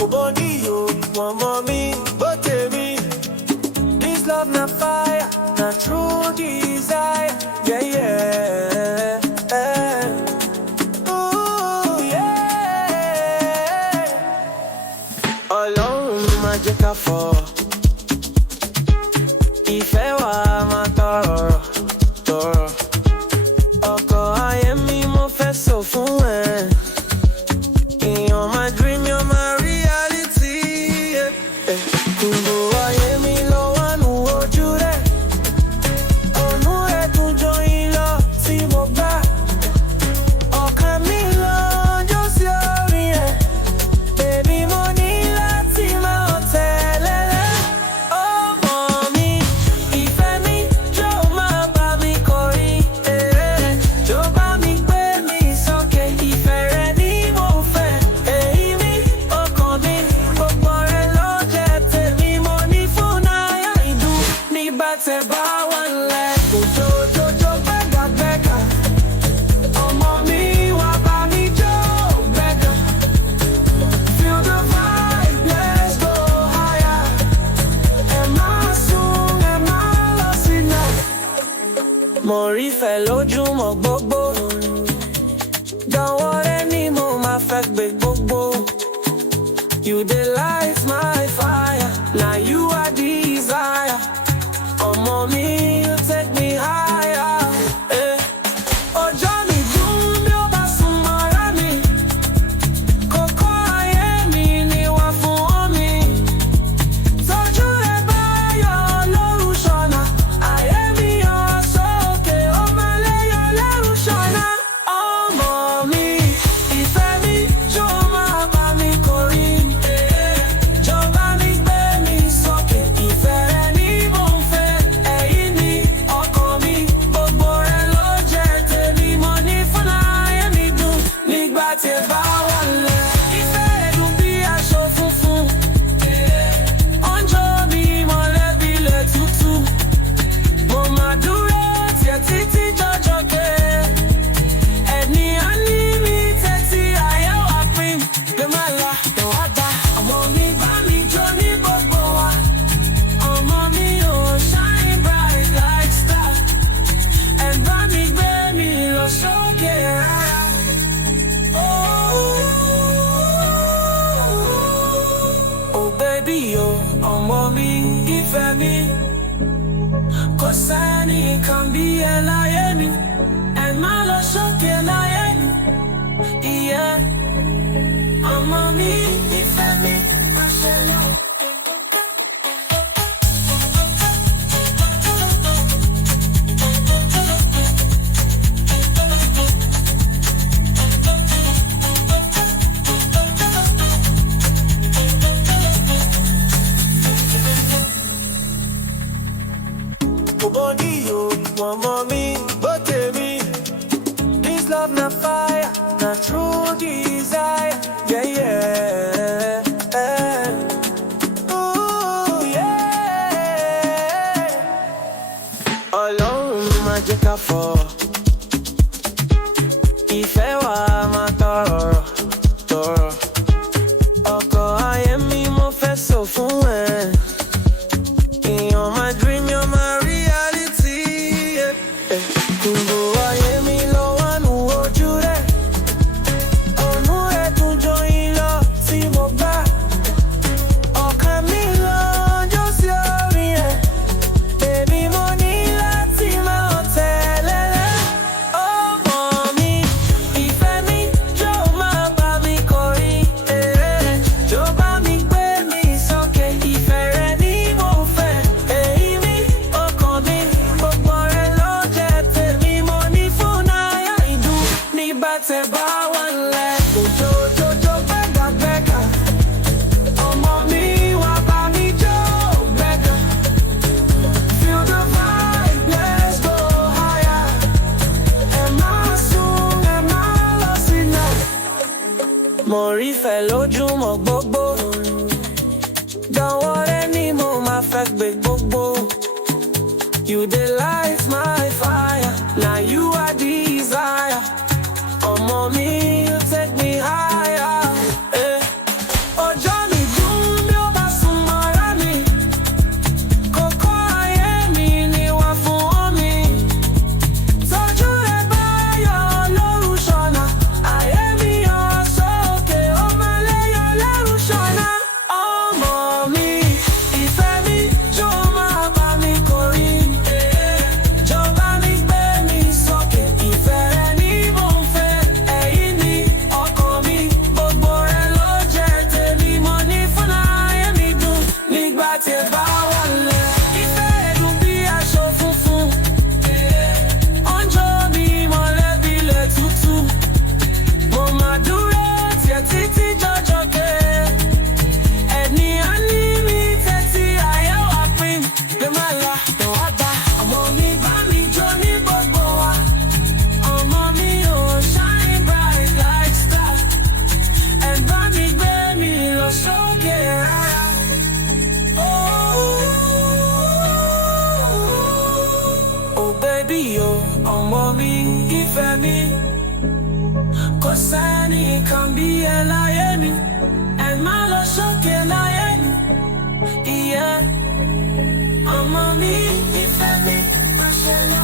Oboniyo, mama mi, bote mi. This love na fire, na true desire. Yeah, yeah. Ooh, yeah. Ọlọ́run má jẹ́ ká fọ́. Ìfẹ́ wa máa tọrọ, tọrọ. Ọkọ ayé mi mo fẹ́ sọ fún ẹ. You're my dream, you're my reality. Gbogbo ayé mi lọ wá nù ojú rẹ̀. Ọ̀nù rẹ̀ tún jọ yín lọ tí mo bá. Ọkàn mi lọ jó sí orin ẹ̀. Baby, mo ní láti máa tẹ̀lé rẹ̀. Ọmọ mi, ìfẹ́ mi, jọ̀ọ́ máa bá mi kọrin. Jọ̀ọ́ bá mi gbé mi sókè. Ìfẹ́ rẹ ni mo fẹ́. Èyí mi, ọkàn mi, gbogbo rẹ̀ ló jẹ́ tèmi. Mo ní fún àyà ìdú nígbà tẹ́ bá wà lẹ̀. Òjòjòjò gbẹ́gàgbẹ́gà. Ọmọ mi wá bá mi jó gbẹ́gà. Feel the vibe, let's go higher. Ẹ máa sùn, ẹ máa lọ sílẹ̀. Mo rí ìfẹ́ lójúmọ́ gbogbo. Jọ̀wọ́ rẹ ni mo máa fẹ́ gbé gbogbo. You dey light my fire. Now you are desire. Ọmọ mi, you take me higher. Ọjọ́ mi dùn bí ó bá sùn mọ́ra mi. Kókó ayé mi ni wà fún omi. Tójú rẹ bá yọ lóru ṣọ̀nà. Ayé mi yọ sókè, ó máa lè yọ lẹ́rù ṣọ̀nà. Ọmọ mi, ìfẹ́ mi, jọ̀ọ́ máa bá mi kọrin. Jọ̀ọ́ bá mi gbé mi sókè. Ìfẹ́ rẹ ni mo fẹ́. Èyí ni ọkàn mi, gbogbo rẹ̀ ló jẹ́ tèmi. Mo ní fún ayé mi dùn nígbà tí ẹ bá wà lẹ̀. Ìfẹ́ rẹ dùn bí aṣọ funfun. Ó ń jó mi mọ́lẹ̀ bí ilẹ̀ tútù. Mo máa dúró tiẹ̀ títí jọjọ́ pé ẹni á ní mi tẹ́tí ayé wa pín. Gbé má la ìwà ta. Ọmọ mi bá mi jó ní gbogbo wa. Ọmọ mi ò shine bright like star. Ẹ bá mi gbé mi lọ sókè rárá. Oh baby yo, ọmọ mi, ìfẹ́ mi. Kò sẹ́ni kan bí ẹ láyé mi. Ẹ má lọ sókè láyé mi. Yeah. Ọmọ mi, ìfẹ́ mi, má ṣe lọ. Oboniyo, mama mi, bote mi. This love na fire, na true desire. Yeah, yeah. Ooh, yeah. Ọlọ́run má jẹ́ ká fọ́. Ìfẹ́ wa máa tọrọ, tọrọ. Ọkọ ayé mi mo fẹ́ sọ fún ẹ. You're my dream, you're my reality. Gbogbo ayé mi lọ wá nù ojú rẹ̀. Ọ̀nù rẹ̀ tún jọ yín lọ tí mo bá. Ọkàn mi lọ jó sí orin ẹ̀. Baby, mo ní láti máa tẹ̀lé rẹ̀. Ọmọ mi, ìfẹ́ mi, jọ̀ọ́ máa bá mi kọrin. Jọ̀ọ́ bá mi gbé mi sókè. Ìfẹ́ rẹ ni mo fẹ́. Èyí mi, ọkàn mi, gbogbo rẹ̀ ló jẹ́ tèmi. Mo ní fún àyà ìdú nígbà tẹ́ bá wà lẹ̀. Òjòjòjò gbẹ́gàgbẹ́gà. Ọmọ mi wá bá mi jó gbẹ́gà. Feel the vibe, let's go higher. Ẹ máa sùn, ẹ máa lọ sílẹ̀. Mo rí ìfẹ́ lójúmọ́ gbogbo. Jọ̀wọ́ rẹ ni mo máa fẹ́ gbé gbogbo. You dey light my fire. Now you are desire. Ọmọ mi, you take me higher. Ọjọ́ mi ìfẹ́ mi, kò sẹ́ni kan bí ẹ láyé mi, ẹ má lọ sókè láyé mi, ìyẹn ọmọ mi, ìfẹ́ mi, má ṣe lọ.